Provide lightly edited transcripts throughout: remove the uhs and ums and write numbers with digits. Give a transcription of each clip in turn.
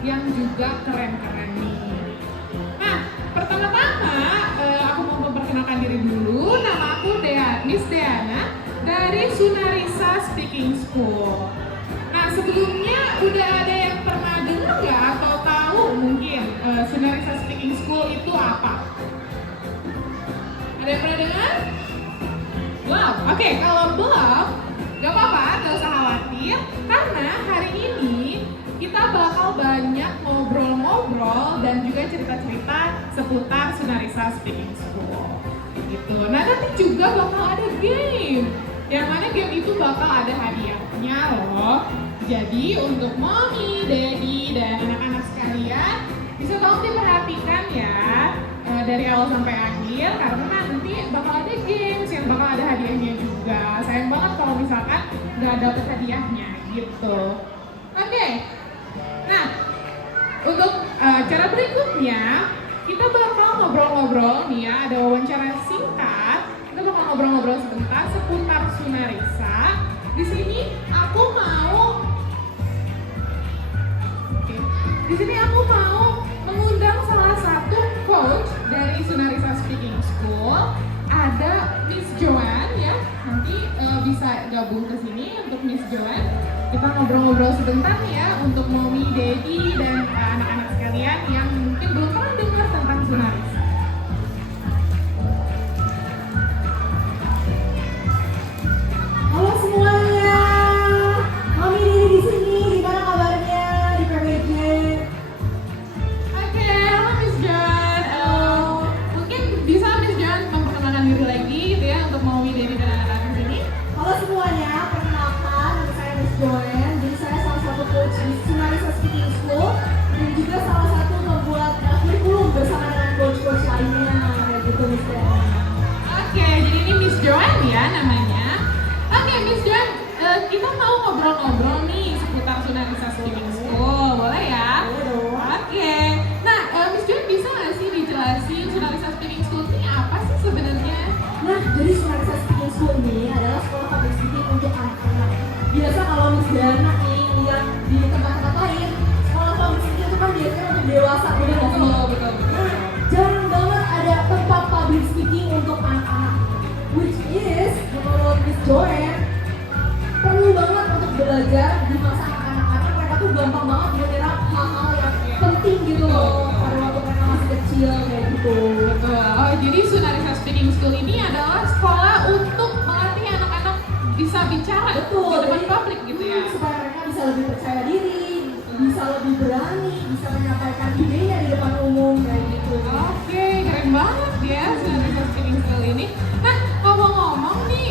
yang juga keren-keren nih. Nah, pertama-tama aku mau memperkenalkan diri dulu. Nama aku Miss Deana dari Sunarisa Speaking School. Nah, sebelumnya udah ada yang pernah dengar nggak atau tahu mungkin Sunarisa Speaking School itu apa? Ada yang pernah dengar? Wow, oke, kalau belum, gak apa-apa, gak usah khawatir. Karena hari ini kita bakal banyak ngobrol-ngobrol dan juga cerita-cerita seputar Sunarisa Speaking School gitu. Nah, nanti juga bakal ada game, yang mana game itu bakal ada hadiahnya loh. Jadi untuk mommy, daddy, dan anak-anak sekalian bisa tolong diperhatikan ya dari awal sampai akhir, karena nanti bakal ada games yang bakal ada hadiahnya juga. Sayang banget kalau misalkan nggak dapet hadiahnya gitu. Oke. Nah, untuk cara berikutnya kita bakal ngobrol-ngobrol nih ya, ada wawancara singkat. Kita bakal ngobrol-ngobrol sebentar seputar Sunarisa. Di sini aku mau mengundang salah satu coach dari Sunarisa Speaking School. Ada Miss Joanne ya, nanti bisa gabung ke sini untuk Miss Joanne. Kita ngobrol-ngobrol sebentar nih ya untuk mommy, daddy, dan anak-anak sekalian yang mungkin belum pernah dengar tentang Sunarisa. Halo semuanya, Mami Didi di sini. Gimana kabarnya di PBJ? Oke, halo Miss Joanne. Mungkin bisa Miss Joanne memperkenalkan diri lagi gitu ya untuk mommy, daddy, dan anak-anak di sini. Halo semuanya, perkenalkan nama saya Miss Joanne. Jadi saya salah satu coach di Sunarisa Speaking School dan juga salah satu membuat kurikulum bersama dengan coach-coach lainnya kayak gitu Miss Joanne. Oke, jadi ini Miss Joanne ya namanya. Oke, Miss Joanne, kita mau ngobrol-ngobrol nih seputar Sunarisa Speaking School, boleh ya? Boleh dong. Oke, nah Miss Joanne bisa nggak sih dijelasin Sunarisa Speaking School ini apa sih sebenarnya? Nah, jadi Sunarisa Speaking School ini adalah sekolah public speaking untuk anak-anak. Biasa kalau Miss Diana nih lihat di tempat-tempat lain, sekolah public speaking itu kan biasanya untuk dewasa, bener nggak sih? Betul. Nah, jarang banget ada tempat public speaking untuk anak-anak. Which is, menurut Miss Joanne, perlu banget untuk belajar di masa anak-anak karena mereka tuh gampang banget menyerap hal-hal yang penting gitu loh pada waktu mereka masih kecil kayak gitu. Oh, jadi Sunarisa Speaking School ini adalah sekolah untuk melatih anak-anak bisa bicara Betul, di depan jadi, publik gitu ya? supaya mereka bisa lebih percaya diri, bisa lebih berani, bisa menyampaikan idenya di depan umum kayak gitu. Oke, keren banget ya Sunarisa Speaking School ini. Nah, ngomong-ngomong nih,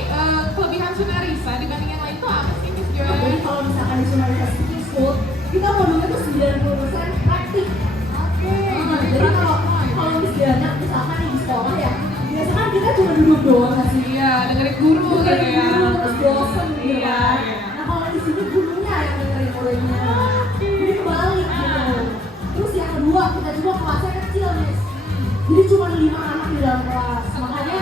kelebihan Sunarisa dibanding yang lain itu apa sih Miss Jadi Joanne? kalau misalkan di Sunarisa Speaking School, kita modulnya tuh 90% praktik. Oke, Jadi kalau Miss Diana misalkan nih di sekolah ya, biasanya kan kita cuma duduk doang nggak sih? iya, dengerin guru gitu Dengerin ya. guru terus bosen gitu Iya, kan. iya. Nah kalau di sini gurunya yang dengerin muridnya. Jadi kebalik gitu. Terus yang kedua kita juga kelasnya kecil nih. Jadi cuma 5 anak di dalam kelas. Makanya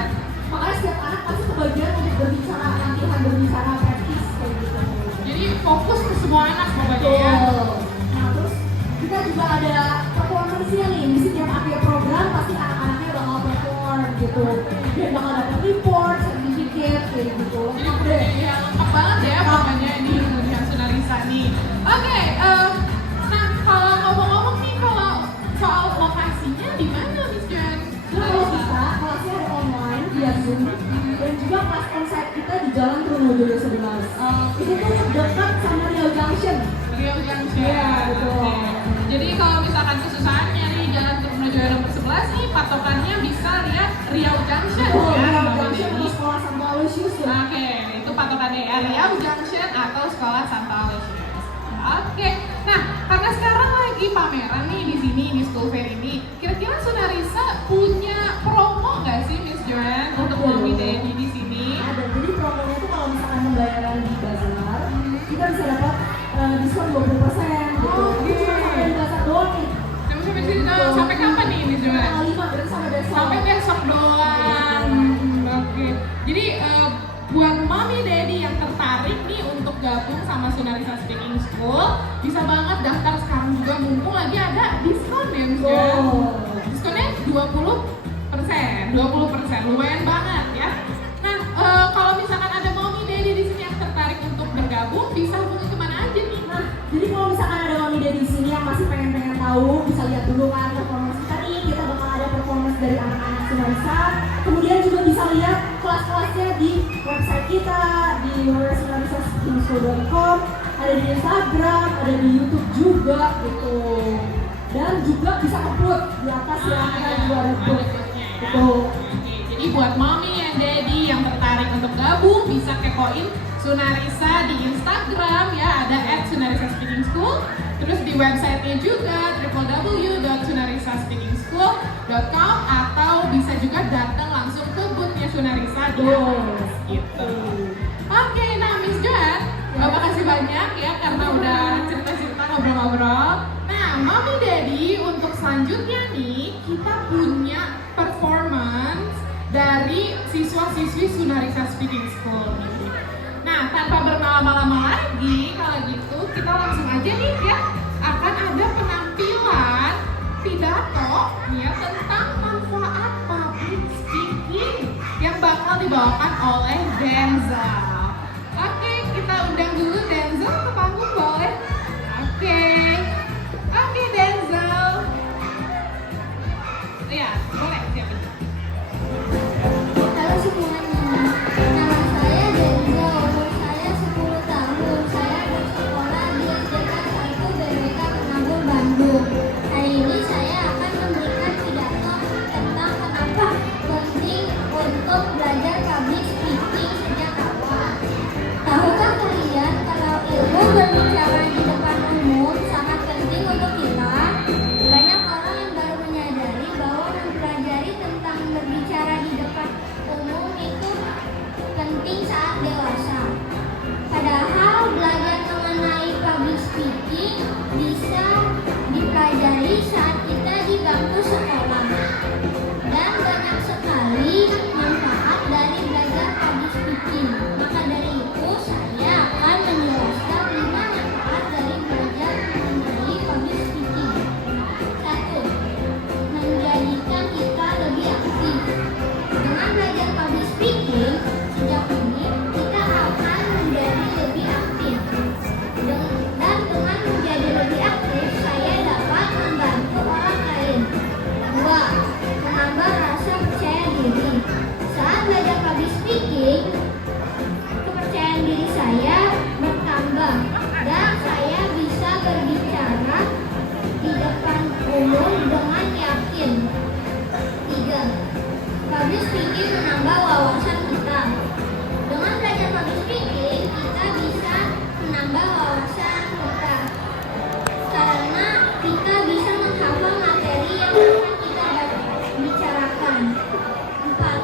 setiap anak pasti kebagian untuk berbicara, latihan berbicara, praktis kayak gitu. Jadi fokus ke semua anak pokoknya ya. Betul. Nah terus kita juga ada performance-nya nih. Di setiap akhir program pasti anak-anaknya bakal perform gitu. Dan bakal dapat report, sertifikat kayak gitu. Lengkap deh. Iya, lengkap banget ya pokoknya di kelebihan Sunarisa nih. Oke, nah kalau ngomong-ngomong nih, kalau soal lokasinya di mana Miss Joanne? Nah kalau kita kelasnya ada online via Zoom dan juga kelas onsite kita di Jalan Trunojoyo 11. Itu tuh dekat sama Riau Junction. Riau Junction. Iya, betul. Oke. Jadi kalau misalkan kesusahan nyari Jalan Trunojoyo nomor 11 nih, patokannya bisa lihat Riau Junction Oh, ya. Riau namanya Junction ini. atau sekolah Santo Aloysius ya. Oke, itu patokannya ya, Riau Junction atau Sekolah Santo Aloysius. Oke, nah karena sekarang lagi pameran nih di sini di School Fair ini, kira-kira Sunarisa punya promo nggak sih Miss Joanne untuk Ada mommy dong. daddy di sini? Ada, jadi promonya tuh kalau misalkan pembayaran di bazar, kita bisa dapat diskon 20% gitu. Oke. Itu cuma sampai di bazar doang nih. Sampai kapan nih Miss Joanne? Tanggal 5, berarti sampai besok. Sampai besok doang. Oke. Jadi buat mommy daddy yang tertarik nih untuk gabung sama Sunarisa Speaking School, bisa banget daftar sekarang juga mumpung lagi 20%, lumayan banget ya. Nah, kalau misalkan ada mommy daddy di sini yang tertarik untuk bergabung, bisa hubungi kemana aja nih? Nah, jadi kalau misalkan ada mami dari sini yang masih pengen tahu, bisa lihat dulu kan performance kita nih. Kita bakal ada performance dari anak-anak Sunarisa. Kemudian juga bisa lihat kelas-kelasnya di website kita di sunarisaskingschool.com, ada di Instagram, ada di YouTube juga gitu. Dan juga bisa upload di atas ya, kita juga ada book. Betul. Jadi buat mommy and daddy yang tertarik untuk gabung, bisa kepoin Sunarisa di Instagram ya, ada @sunarisaSpeakingSchool. Terus di websitenya juga www.sunarisaSpeakingSchool.com, atau bisa juga datang langsung ke boothnya Sunarisa di atas gitu. Oke, nah Miss Jan, makasih banyak ya karena udah cerita-cerita ngobrol-ngobrol. Nah, mommy daddy, untuk selanjutnya nih kita punya performance dari siswa-siswi Sunarisa Speaking School nih. Nah, tanpa berlama-lama lagi, kalau gitu kita langsung aja nih ya, akan ada penampilan pidato ya tentang manfaat public speaking yang bakal dibawakan oleh Denzel. Oke, kita undang dulu Denzel ke panggung, boleh? Oke, Denzel. Ya, boleh, siapin. Halo semuanya, nama saya Denzel, umur saya 10 tahun. Saya bersekolah di SDK 1 BBK Menabung, Bandung. Hari ini saya akan memberikan pidato tentang kenapa penting untuk belajar public speaking sejak awal. Tahukah kalian kalau ilmu berbicara di depan umum sangat penting untuk kita? Banyak orang yang baru menyadari bahwa mempelajari tentang berbicara di depan umum itu penting saat dewasa. Padahal belajar mengenai public speaking bisa dipelajari saat kita di bangku sekolah. Dan banyak sekali manfaat dari belajar public speaking. Maka dari itu saya akan menjelaskan 5 manfaat dari belajar mengenai public speaking. 1. Menjadikan kita lebih aktif. Dengan belajar public speaking, sejak dini kita akan menjadi lebih aktif. Dan dengan menjadi lebih aktif, saya dapat membantu orang lain. 2. Menambah rasa percaya diri. Saat belajar public speaking, kepercayaan diri saya bertambah dan saya bisa berbicara di depan umum dengan yakin. 3. Public speaking menambah wawasan kita. Dengan belajar public speaking, kita bisa menambah wawasan kita. Karena kita bisa menghafal materi yang akan kita bicarakan. 4.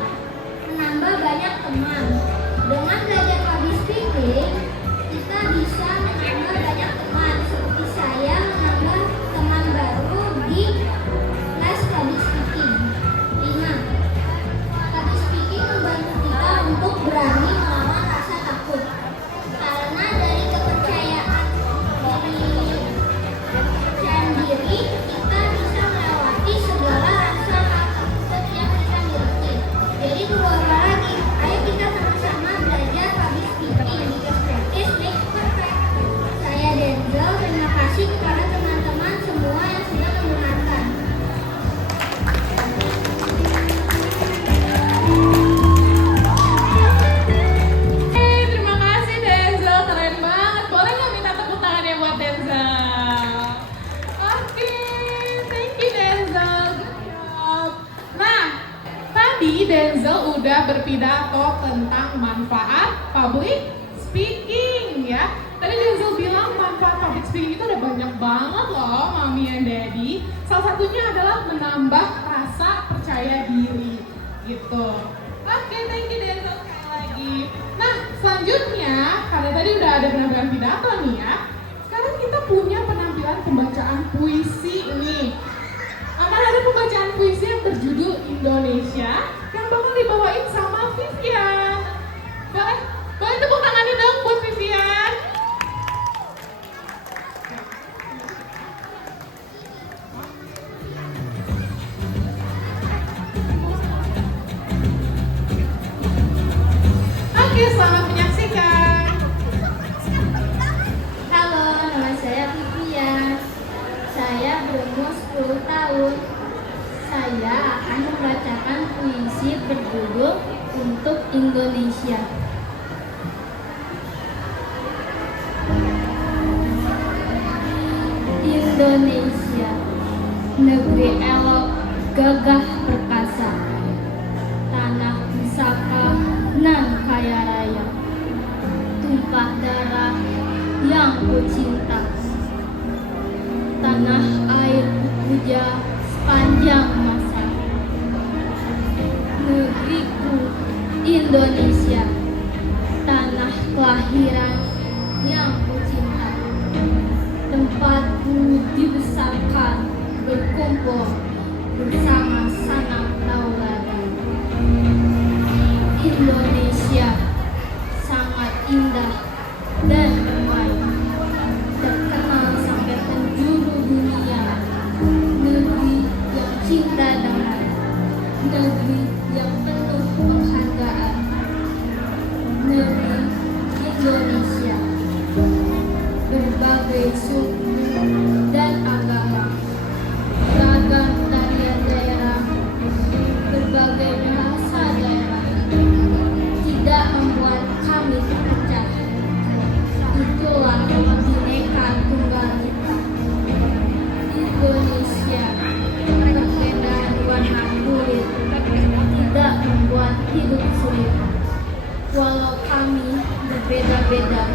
Menambah banyak teman. Dengan belajar public speaking, kita bisa menambah banyak teman. Seperti saya menambah teman baru di les public speaking. 5. Public speaking membantu kita untuk berani melawan rasa takut. Karena dari kepercayaan diri, kita bisa melewati segala rasa takut yang kita miliki. Jadi tunggu apa lagi? Ayo kita sama-sama belajar public speaking. Because practice makes perfect. Saya Denzel, terima kasih kepada teman-teman semua yang sudah mendengarkan. Terima kasih Denzel, keren banget. Boleh nggak minta tepuk tangan ya buat Denzel? Oke, thank you Denzel, good job. Nah, tadi Denzel udah berpidato tentang manfaat public speaking ya. Tadi Denzel bilang manfaat public speaking itu ada banyak banget loh, mami and daddy. Salah satunya adalah menambah rasa percaya diri gitu. Oke, thank you Denzel sekali lagi. Nah, selanjutnya karena tadi udah ada penampilan pidato nih ya, sekarang kita punya penampilan pembacaan puisi nih. Akan ada pembacaan puisi yang berjudul Indonesia yang bakal dibawain sama Vivian. Boleh tepuk tangannya dong buat Vivian. berumur 10 tahun. Saya akan membacakan puisi berjudul Untuk Indonesia. Indonesia, negeri elok, gagah perkasa, tanah pusaka nan kaya raya, tumpah darah yang ku cinta, tanah air ku puja sepanjang masa. Negeriku Indonesia, tanah kelahiran yang ku cinta, tempatku dibesarkan berkumpul bersama sanak tauladan. Indonesia sangat indah dan damai, terkenal sampai penjuru dunia. Negeri yang cinta damai, negeri yang penuh penghargaan. Negeri Indonesia, berbagai suku dan agama, ragam tarian daerah, berbagai bahasa daerah, tidak membuat kami terpecah. Itulah Bhinneka Tunggal Ika. Indonesia, perbedaan warna kulit tidak membuat hidup sulit. Walau kami berbeda-beda,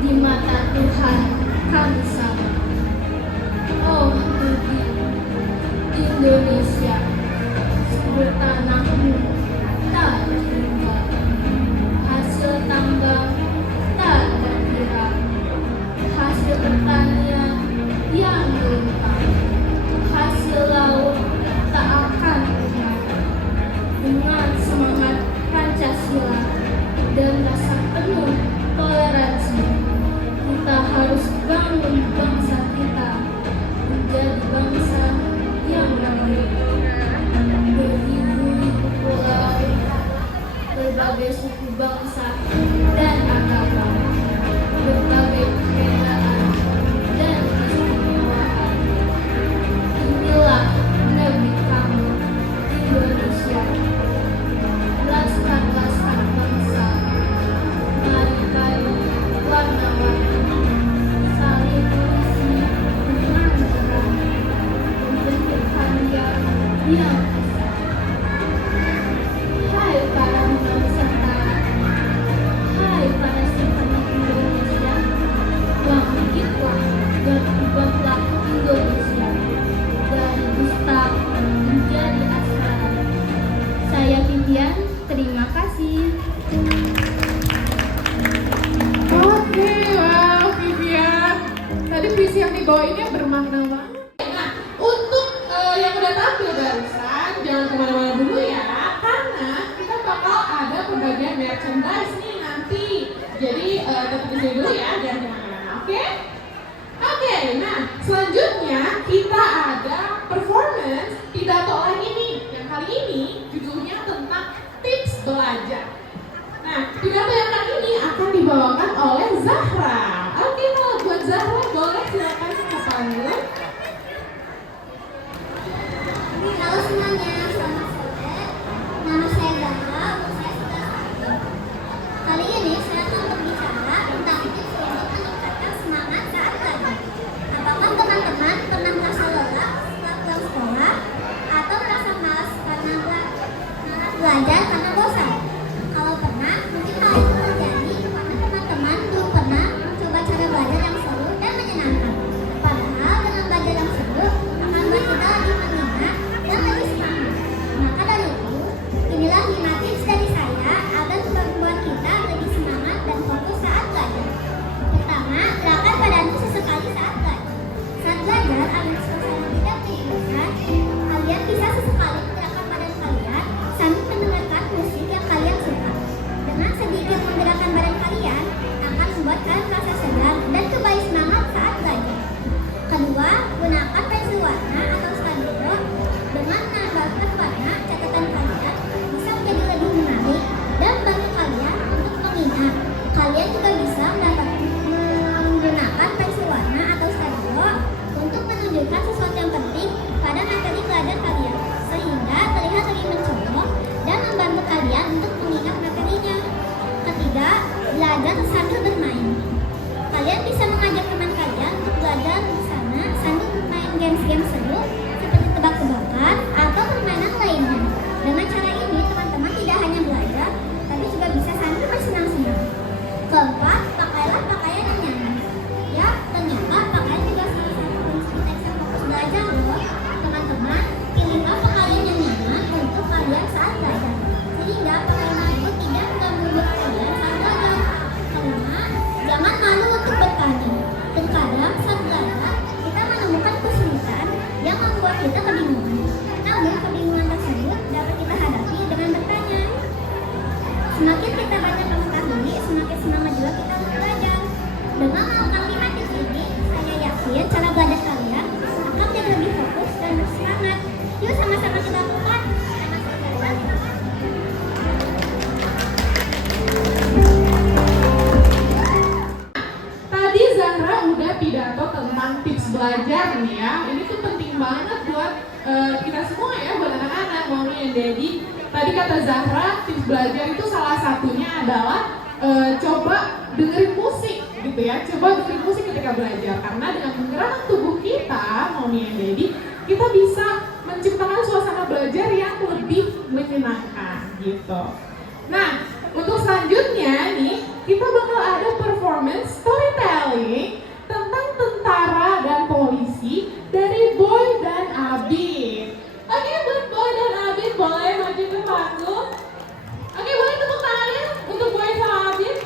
di mata Tuhan kami sama. Oh negeri Indonesia, subur tanahmu tak terhingga, hasil tambang tak terkira, hasil pertanian yang melimpah, hasil laut tak akan punah. Dengan semangat Pancasila dan rasa penuh toleransi, kita harus bangun bangsa kita menjadi bangsa yang mandiri. Beribu-ribu pulau, berbagai suku bangsa dan agama, berbagai perbedaan dan keistimewaan. Inilah negeri kami, Indonesia. Laskar-laskar bangsa, mari kayu warna-warni, saling berisi dengan cerah, membentuk karya yang besar. Hai para Nusantara, hai para simpan Indonesia, bangkitlah dan ubahlah Indonesia dari dusta menjadi aksara. Saya Vivian, terima kasih. Oke, wow Vivian. Tadi puisi yang dibawainnya bermakna banget. Nah, untuk yang udah tampil barusan, jangan kemana-mana dulu ya, karena kita bakal ada pembagian merchandise nih nanti. Jadi tetap di sini dulu ya, jangan kemana-mana, oke? Oke, nah selanjutnya kita ada performance pidato lagi nih. Yang kali ini judulnya tentang tips belajar. Nah, pidato yang kali ini akan dibawakan oleh Zahra. Oke, kalau buat Zahra boleh silakan ke panggung. Halo semuanya, selamat sore. Nama saya Zahra, umur saya 11 tahun. Kali ini saya akan berbicara tentang tips untuk meningkatkan semangat saat belajar. Apakah teman-teman pernah merasa lelah setelah pulang sekolah atau merasa malas karena belajar karena bosan? Kalau pernah, mungkin hal itu terjadi karena teman-teman belum game seru seperti tebak-tebakan atau permainan lainnya. Dengan cara ini, teman-teman tidak hanya belajar, tapi juga bisa sambil bersenang-senang. Keempat, pakailah pakaian yang nyaman. Ya, ternyata pakaian juga salah satu kunci kita fokus belajar loh. Teman-teman, pilihlah pakaian yang nyaman untuk kalian saat belajar. Sehingga pakaian itu tidak mengganggu kalian saat belajar. Kelima, jangan malu untuk bertanya. Terkadang saat belajar, kita menemukan kesulitan yang membuat kita kebingungan. Namun, kebingungan tersebut dapat kita hadapi dengan bertanya. Semakin kita banyak mengetahui, semakin semangat juga kita untuk belajar. Dengan melakukan 5 tips ini, saya yakin cara belajar kalian akan jadi lebih fokus dan bersemangat. Yuk sama-sama kita lakukan. Tadi Zahra udah pidato tentang tips belajar nih ya. Ini tuh penting banget buat kita semua ya, buat anak-anak, Mommy and Daddy. Tadi kata Zahra, tips belajar itu salah satunya adalah coba dengerin musik gitu ya. Coba dengerin musik ketika belajar, karena dengan menggerakkan tubuh kita, Mommy and Daddy, kita bisa menciptakan suasana belajar yang lebih menyenangkan gitu. Nah, untuk selanjutnya nih, kita bakal ada performance storytelling tentang tentara dan polisi dari Boy dan Abid. Oke, buat Boy dan Abid boleh maju ke panggung. Oke, boleh tepuk tangan untuk Boy sama Abid.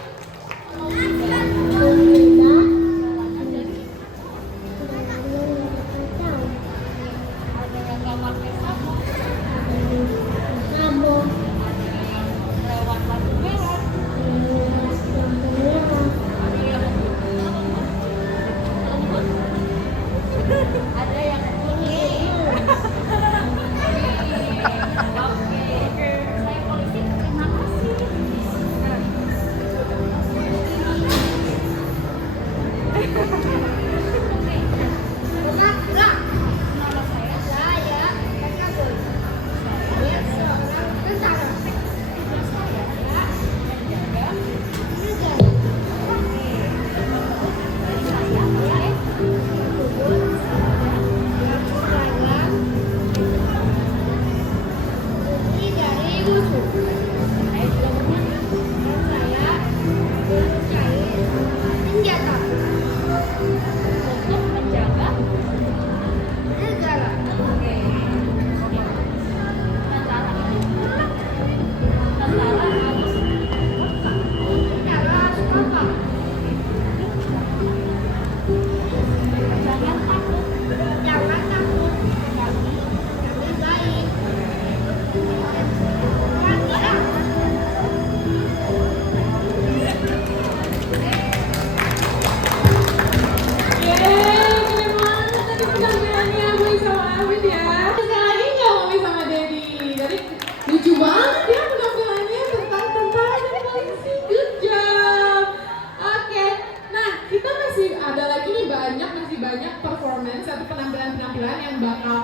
penampilan-penampilan yang bakal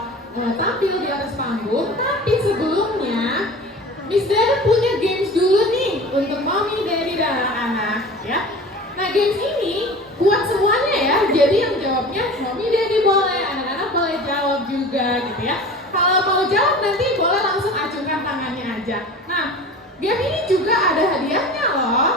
tampil di atas panggung. Tapi sebelumnya, Miss Dara punya games dulu nih untuk Mommy, Daddy, dan anak-anak ya. Nah, games ini buat semuanya ya. Jadi yang jawabnya Mommy, Daddy boleh, anak-anak boleh jawab juga gitu ya. Kalau mau jawab nanti boleh langsung acungkan tangannya aja. Nah, game ini juga ada hadiahnya loh.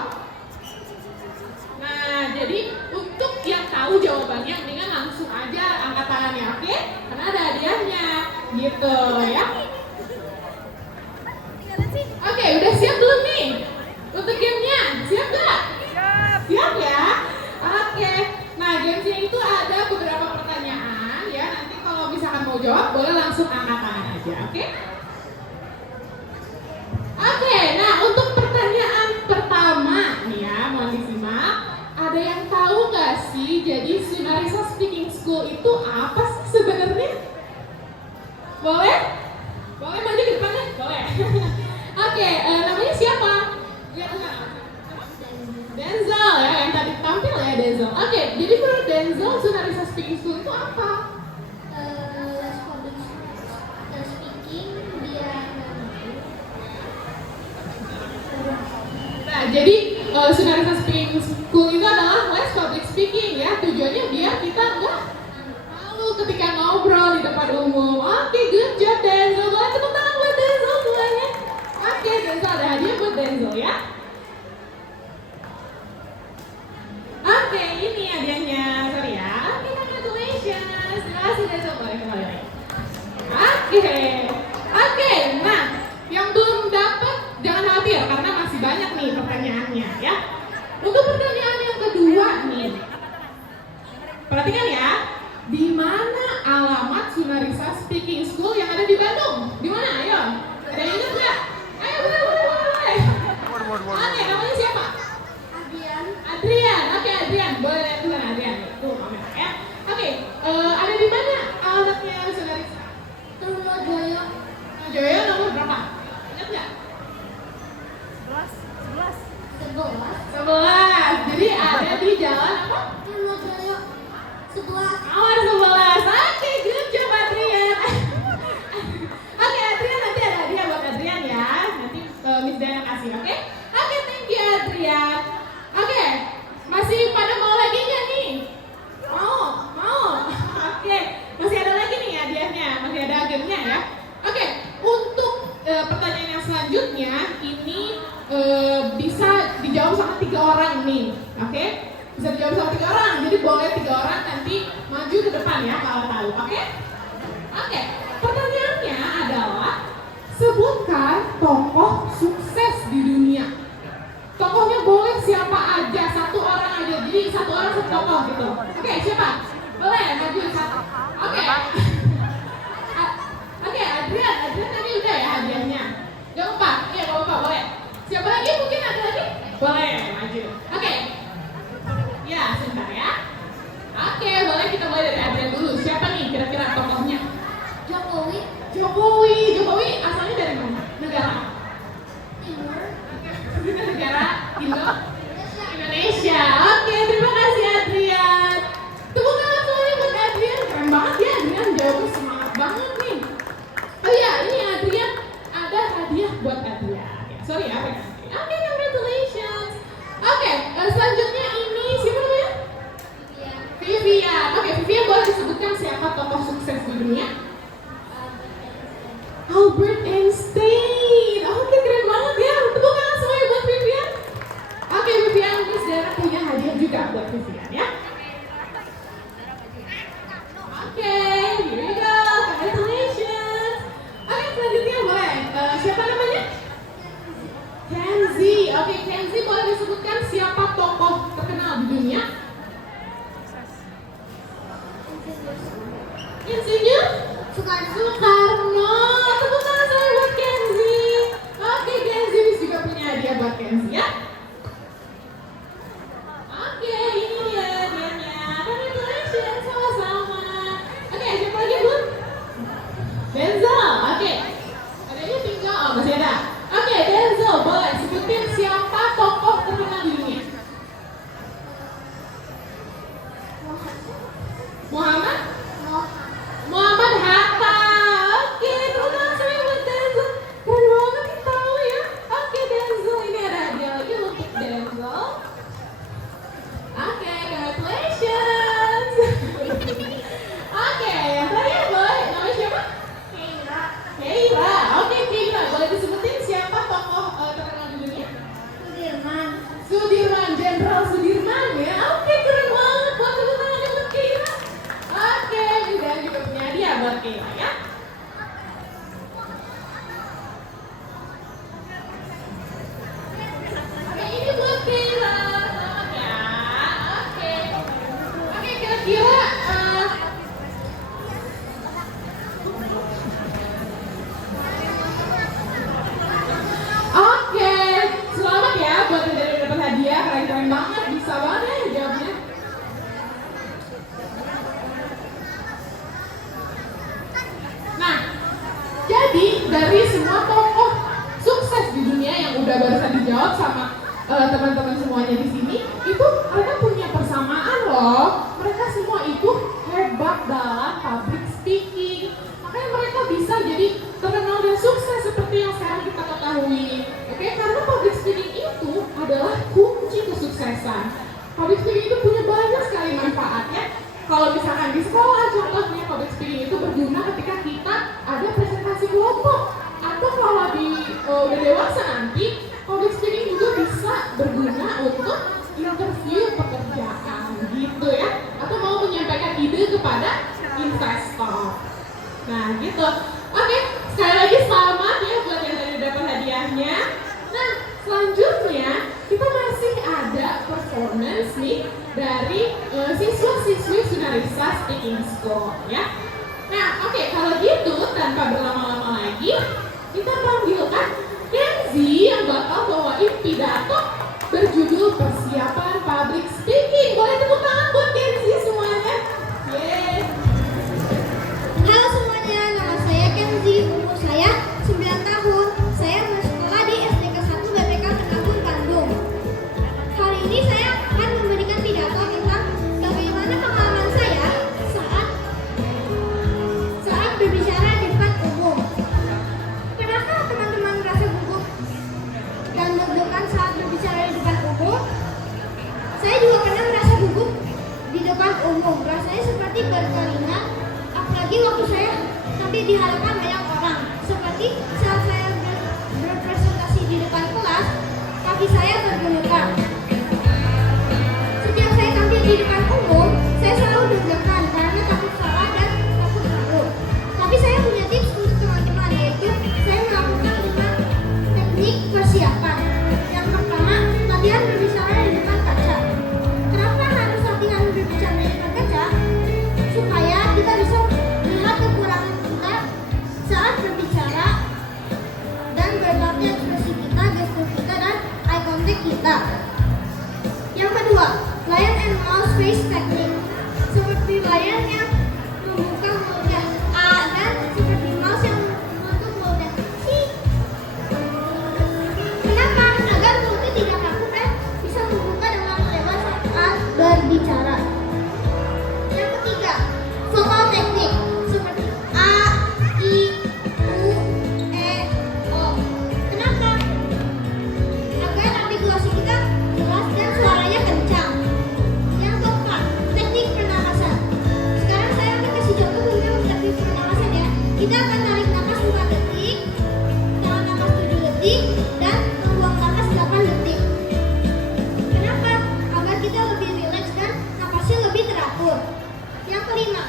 Nah, jadi untuk yang tahu jawabannya mendingan langsung aja angkat tangannya, oke? Karena ada hadiahnya, gitu ya. Oke, udah siap belum nih? Untuk gamenya, siap gak? Siap! Siap ya? Oke, nah gamenya itu ada beberapa pertanyaan ya. Nanti kalau misalkan mau jawab, boleh langsung angkat tangan aja, oke? Oke, nah untuk pertanyaan pertama nih ya, mohon disimak. Ada yang tahu nggak sih, jadi Sunarisa Speaking School itu apa sih sebenarnya? Boleh? Boleh maju ke depan kan? Boleh. Oke, namanya siapa? Denzel ya, yang tadi tampil ya Denzel. Oke, jadi menurut Denzel, Sunarisa Speaking School itu apa? Les public speaking biar Nah, jadi Sunarisa Speaking School itu adalah les public speaking ya. Tujuannya biar kita nggak malu ketika ngobrol di Oke. Nah, yang belum dapat jangan khawatir karena masih banyak nih pertanyaannya ya. Untuk pertanyaan yang kedua nih, perhatikan ya. Di mana alamat Sunarisa Speaking School yang ada di Bandung? Di mana? Ayo. Ada yang ingat nggak? Ayo, boleh. Oke, namanya siapa? Adrian. Oke, Adrian. Boleh lihat dulu Adrian. Tuh, kamera ya. Oke, ada di mana alamatnya Sunarisa? Trunojoyo. Joyo nomor berapa? Ingat nggak? 11. Jadi ada di jalan apa? Trunojoyo 11. Nomor 11. Oke, good job Adrian. Oke, Adrian nanti ada hadiah buat Adrian ya. Nanti Miss Dana kasih, oke? Oke, thank you Adrian. Oke, masih pada mau lagi nggak nih? Mau. Oke, masih ada lagi nih hadiahnya, masih ada agennya ya. Oke, untuk pertanyaan yang selanjutnya ini bisa dijawab sama 3 orang nih, oke? Bisa dijawab sama 3 orang, jadi boleh 3 orang nanti maju ke depan ya kalau tahu, oke? Oke, pertanyaannya adalah sebutkan tokoh sukses di dunia. Tokohnya boleh siapa aja, 1 orang aja, jadi 1 orang 1 tokoh gitu. Oke, siapa? Boleh maju 1. Oke. Oke, Adrian tadi udah ya hadiahnya. Gak apa-apa, iya gak apa-apa, boleh. Siapa lagi? Mungkin ada lagi? Boleh, maju. Oke. Ya, sebentar ya. Oke, boleh kita mulai dari Adrian dulu. Siapa nih kira-kira tokohnya? Jokowi asalnya dari mana? Negara? Timur. Negara Indonesia. Oke, terima kasih Adrian. Tepuk tangan semuanya buat Adrian. Keren banget ya, Adrian jawabnya semangat banget nih. Oh iya, ini Adrian ada hadiah buat Adrian. Sorry ya, oke, congratulations. Oke, selanjutnya ini siapa namanya? Vivian. Oke, Vivian boleh disebutkan siapa tokoh sukses di dunia? Albert Einstein. Oke, keren banget ya. Tepuk tangan semuanya buat Vivian. Oke, Vivian, Miss Dara punya hadiah juga buat Vivian ya. Oke, here we go. Congratulations. Oke, selanjutnya boleh. Siapa namanya? Kenzi. Oke, Kenzi boleh disebutkan siapa tokoh terkenal di dunia? Insinyur Soekarno. Tepuk tangan saya buat Kenzi. Oke, Kenzi juga punya hadiah buat Kenzi ya. Oke, ini dia hadiahnya. Congratulations, sama-sama. Oke, siapa lagi Bu? Denzel. Oke. Adanya tinggal, masih ada. Oke, Denzel, boleh sebutin siapa tokoh terkenal di dunia? Muhammad Hatta. Oke, tepuk tangan saya buat Denzel. Keren banget kita tahu ya. Oke, Denzel, ini ada hadiah lagi untuk Denzel. Oke, congratulations. Oke, yang terakhir boleh. Namanya siapa? Keira. Oke, Keira, boleh disebutin siapa tokoh terkenal di dunia? Sudirman, Jenderal Sudirman ya. Oke, keren banget. Buat tepuk tangannya buat Keira. Oke, dan juga punya hadiah buat Keira ya. Oke, ini buat Keira. Selamat ya. Oke. Oke, kira-kira Oke, selamat ya buat yang dari dapat hadiah, keren-keren banget, bisa banget ya jawabnya. Nah, jadi dari semua tokoh sukses di dunia yang udah barusan dijawab sama teman-teman semuanya di sini, itu mereka punya persamaan loh. Mereka semua itu hebat dalam public speaking. Makanya mereka bisa jadi terkenal dan sukses seperti yang sekarang kita ketahui. Oke, karena public speaking itu adalah kunci kesuksesan. Public speaking itu punya banyak sekali manfaatnya. Kalau misalkan di sekolah, contohnya public speaking itu berguna ketika kita ada presentasi kelompok. Atau kalau di udah dewasa nanti, public speaking juga bisa berguna untuk interview pekerjaan gitu ya. Atau mau menyampaikan ide kepada investor. Nah gitu. Oke, sekali lagi selamat ya buat yang tadi dapat hadiahnya. Nah, selanjutnya kita masih ada performance nih dari siswa-siswi Sunarisa Speaking School ya. Nah, oke, kalau gitu tanpa berlama-lama lagi, kita panggilkan Kenzi yang bakal bawain pidato berjudul Persiapan Public Speaking. Boleh tepuk tangan buat Kenzi semuanya. Yeay. Halo semuanya, nama saya Kenzi, umur saya 9 tahun. Saya bersekolah di SDK 1 BPK Penanggung, Bandung. Hari ini saya akan memberikan pidato tentang bagaimana pengalaman saya saat berbicara di depan umum. Pernahkah teman-teman merasa gugup dan deg-degan saat berbicara di depan umum? Saya juga pernah merasa gugup di depan umum. Rasanya seperti berkeringat, apalagi waktu saya tampil di hadapan banyak orang. Seperti saat saya berpresentasi di depan kelas, kaki saya bergemetar. Setiap saya tampil di depan umum, saya selalu deg-degan karena takut salah dan takut malu. Tapi saya punya tips untuk teman-teman, yaitu saya melakukan 5 teknik persiapan. Yang pertama, latihan berbicara di depan kaca. Kenapa harus latihan berbicara di depan kaca? Supaya kita bisa melihat kekurangan kita saat berbicara dan berbagi ekspresi kita, gestur kita, dan eye contact kita. Yang kedua, lion and mouse face technique. Seperti lion yang membuka mulutnya A dan seperti mouse yang menutup mulutnya C. Kenapa? Agar mulutnya tidak kaku dan bisa membuka dengan lebar saat berbicara. Yang ketiga, vokal teknik seperti A, I, U, E, O. Kenapa? Agar artikulasi kita jelas dan suaranya kencang. Yang keempat, teknik pernapasan. Sekarang saya akan kasih contoh tentang teknik pernapasan ya. Kita akan tarik napas 4 detik, tahan napas 7 detik, dan membuang napas 8 detik. Kenapa? Agar kita lebih rileks dan napasnya lebih teratur. Yang kelima,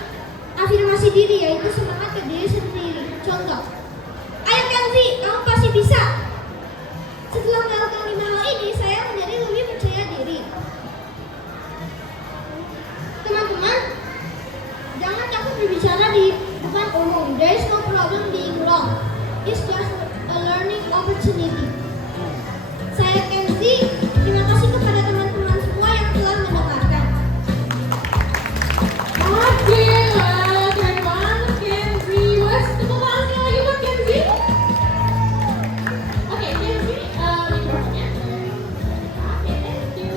afirmasi diri, yaitu semangat ke diri sendiri. Contoh, ayo Kenzi, kamu pasti bisa. Setelah melakukan 5 hal ini, saya menjadi lebih percaya diri. Teman-teman, jangan takut berbicara di depan umum. There is no problem being wrong. It's just a learning opportunity. Saya Kenzi, terima kasih kepada teman-teman semua yang telah mendengarkan. Oke, wah, keren banget Kenzi. Wes, tepuk tangan sekali lagi buat Kenzi. Oke, Kenzi, mikrofonnya. Oke, thank you.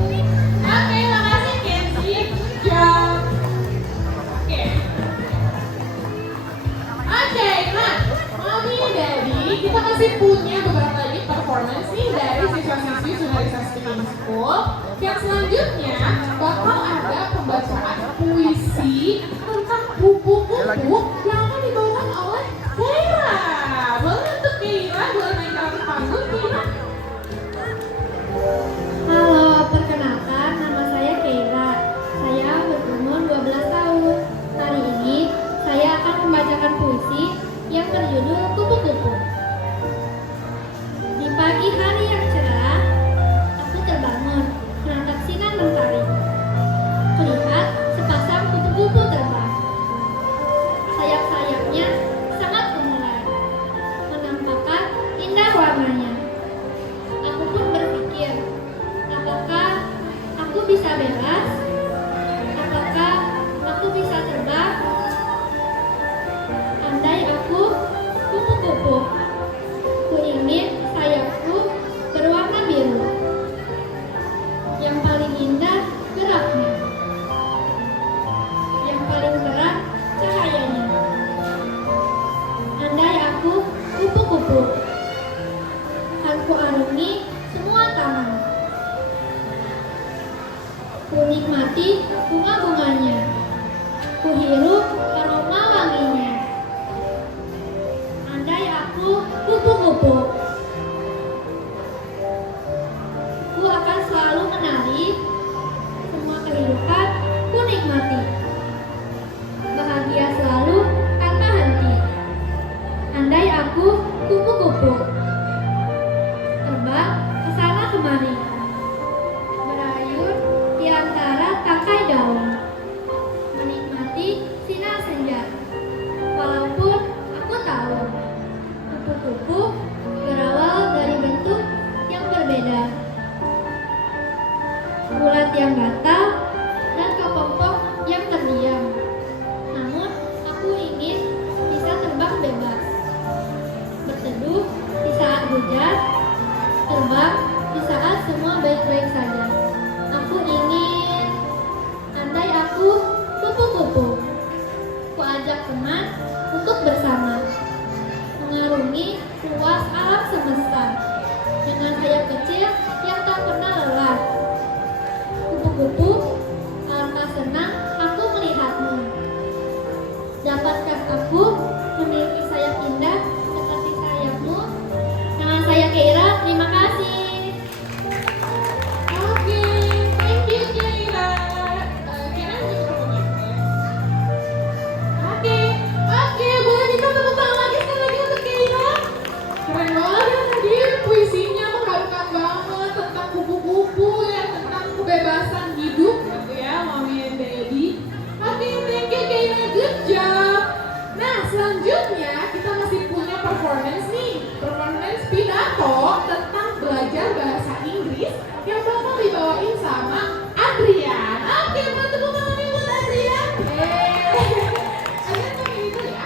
Oke, makasih Kenzi. Good job. Oke. Oke, nah, Mami dan Daddy, kita masih punya beberapa lagi performance nih dari siswa-siswi Sunarisa Speaking School. Yang selanjutnya bakal ada pembacaan puisi tentang kupu-kupu yang akan dibawakan oleh Keira. Boleh untuk Keira, boleh naik ke atas panggung, Keira. Halo, perkenalkan nama saya Keira. Saya berumur 12 tahun. Hari ini saya akan membacakan puisi yang berjudul Kupu-kupu. Di pagi hari yang cerah, aku terbangun menatap sinar mentari. Kulihat sepasang kupu-kupu terbang. kupu-kupu berawal dari bentuk yang berbeda. Bulat yang gatal dan kepompong yang terdiam. Namun, aku ingin bisa terbang bebas. Berteduh di saat hujan, terbang di saat semua baik-baik saja. Aku ingin, andai aku kupu-kupu, ku ajak teman untuk bersama mengarungi luas alam semesta dengan sayap kecil yang tak pernah lelah. Kupu-kupu, alangkah senang aku melihatmu. Dapatkah aku memiliki sayap indah seperti sayapmu? Nama saya Keira, terima kasih. Oke, thank you Keira. Keira bisa berbunyi. Oke, boleh kita tepuk tangan lagi sekali lagi untuk Keira. Keren banget ya tadi puisinya mengharukan banget tentang kupu-kupu ya, tentang kebebasan hidup gitu ya, Mami and Daddy. Oke, thank you Keira, good job. Nah, selanjutnya kita masih punya performance nih, performance pidato tentang belajar bahasa Inggris yang bakal dibawain sama Adrian. Oke, buat tepuk tangan nih buat Adrian. Adrian pakai itu ya.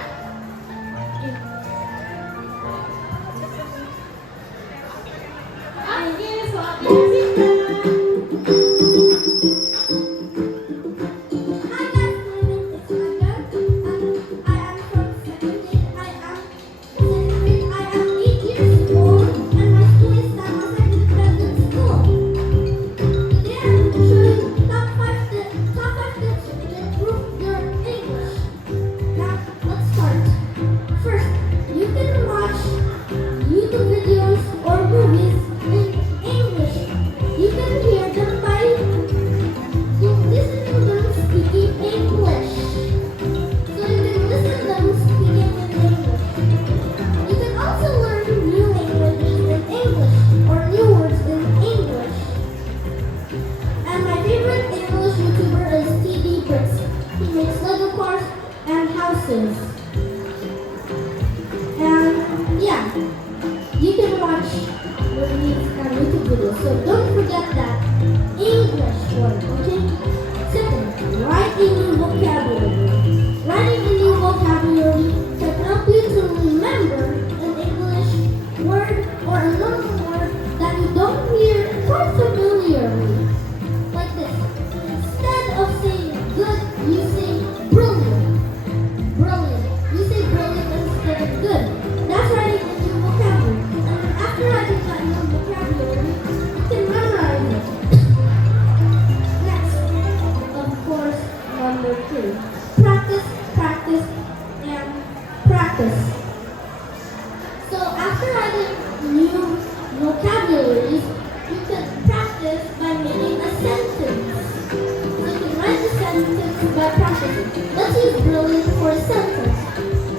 Oke, selamat menyaksikan. Hi guys, my name is Manda. I am from second grade. I am 8 years old, and my school is Tamasek Independent School. Today I will show you top 5 tips to improve your English. Now let's start. First, you can watch YouTube videos or movies in English. You can hear them by listening them speaking English. So you can listen them speaking in English. You can also learn new languages in English or new words in English. And my favorite English YouTuber is TD Brits. He makes Lego cars and houses. And yeah, you can watch movies and YouTube videos. So don't forget that English word, okay? Second, write a new vocabulary. Writing a new vocabulary can help you to remember an English word or a normal word that you don't hear quite familiarly. Like this. Instead of saying good, you say brilliant. Brilliant. You say brilliant instead of good. That's writing a new vocabulary. And after writing that new vocabulary, you can memorize it. Next, of course, number 2. Practice, practice, and practice. So after writing new vocabularies, you can practice by making a sentence. So you can write the sentence by practicing. Let's use brilliant for a sentence.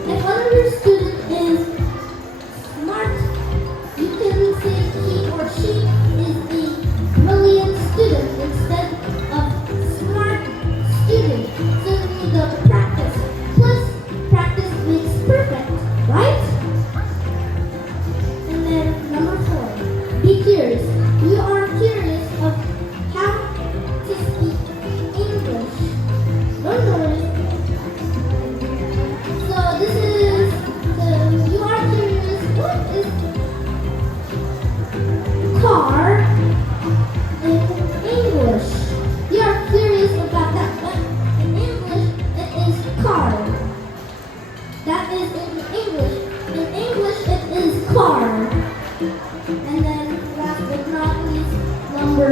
If one of your students is smart, you can say he or she is a brilliant student instead of smart student. So you need the practice. Plus, practice makes perfect, right? And then number 4, be curious. You are curious of how to speak English. Don't worry. So this is you are curious. What is car in English? You are curious about that, but in English it is car. That is in English. In English it is car. And then last but not least, number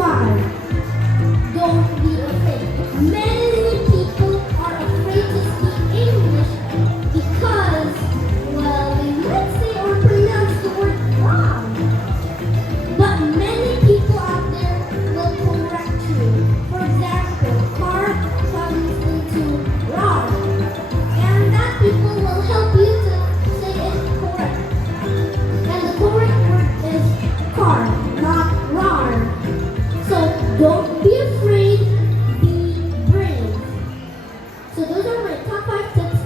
5. Don't be afraid. Many people are afraid to speak English because, well, they might say or pronounce the word wrong. But many people out there will correct you. For example, car comes into rar. And that people will help you to say it correct. And the correct word is car, not rar. So don't be afraid, be brave. So those are my top 5 tips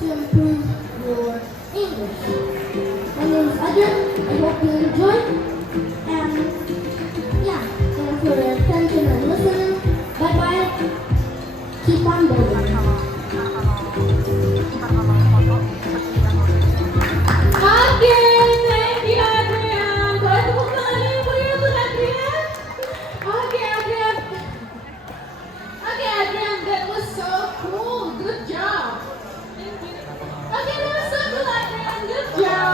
to improve your English. aja. I hope you enjoy. And yeah, thanks for your attention and listening. Bye bye. Keep on building. Oke, thank you Adrian. Boleh tepuk tangan yang meriah untuk Adrian? Oke Adrian. Oke Adrian, that was so cool. Good job. Oke, that was so cool Adrian. Good job.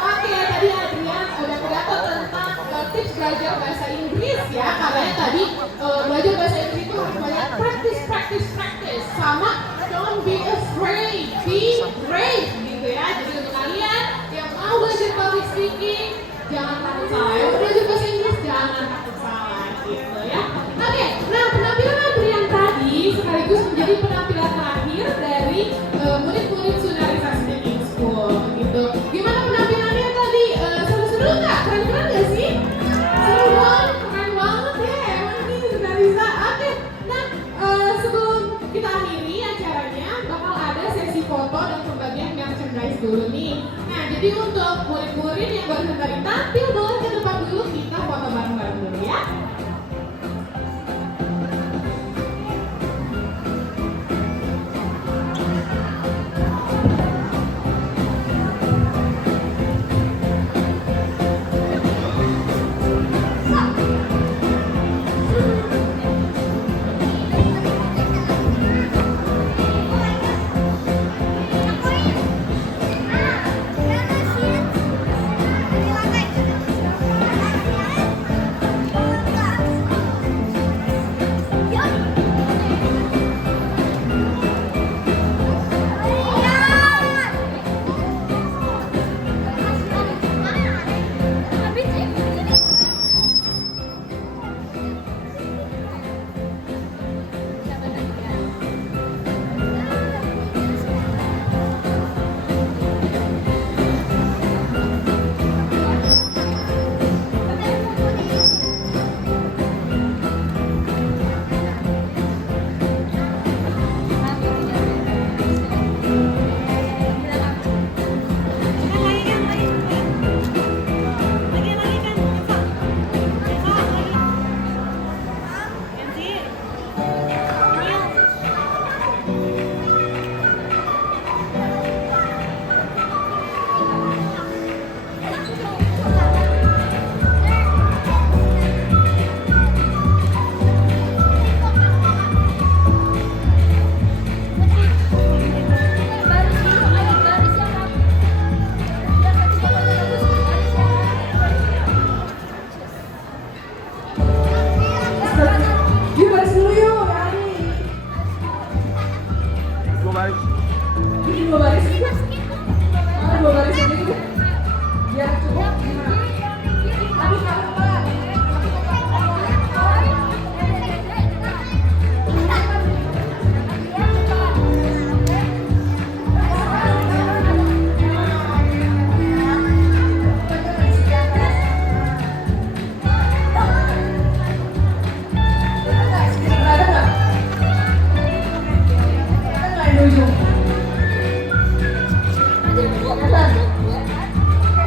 Oke, tadi Adrian udah berapa tentang tips belajar bahasa Inggris ya. Katanya tadi belajar bahasa Inggris itu harus banyak practice. Sama don't be afraid, be brave gitu ya. Jadi untuk kalian yang mau belajar public speaking, jangan takut salah. Yang mau belajar bahasa Inggris, jangan takut salah gitu ya. Oke, nah penampilan Adrian tadi sekaligus menjadi penampilan terakhir dari murid-murid Sunarisa Speaking School gitu. Gimana penampilannya tadi? Seru-seru nggak? Keren-keren nggak sih? Seru banget, keren banget ya. Emang ini Sunarisa. Oke, nah sebelum kita akhiri acaranya, bakal ada sesi foto dan pembagian merchandise dulu nih. Nah, jadi untuk murid-murid yang baru tadi tampil, boleh ke depan dulu, kita foto bareng-bareng dulu ya.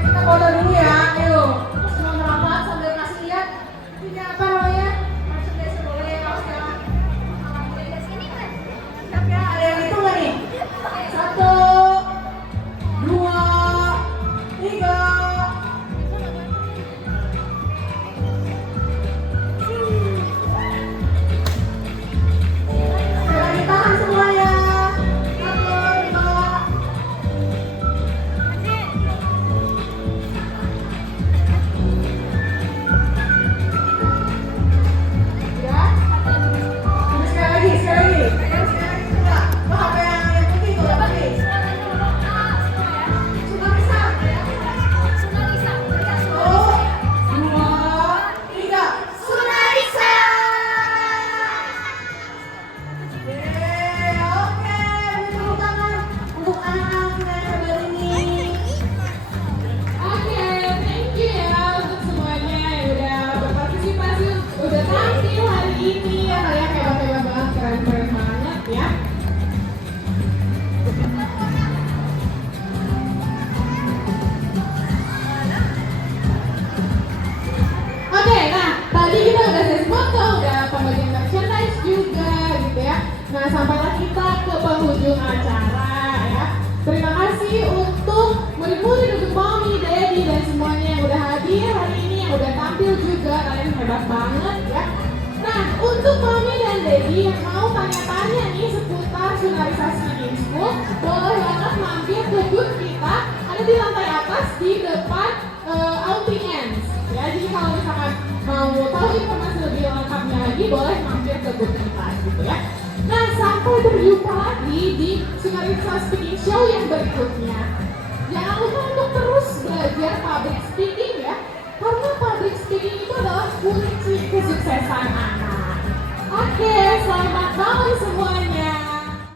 Kita foto dulu ya. ujung acara ya. Terima kasih untuk murid-murid, untuk Mami, Daddy, dan semuanya yang udah hadir hari ini, yang udah tampil juga. Kalian hebat banget ya. Nah, untuk Mami dan Daddy yang mau tanya-tanya nih seputar Sunarisa Speaking School, boleh banget mampir ke booth kita, ada di lantai atas di depan outing ends. Ya, jadi kalau misalkan mau tahu informasi lebih lengkapnya lagi, boleh mampir ke booth kita gitu ya. Nah, sampai berjumpa lagi di Sunarisa Speaking Show yang berikutnya. Jangan lupa untuk terus belajar public speaking ya, karena public speaking itu adalah kunci kesuksesan anak. Oke, selamat malam semuanya.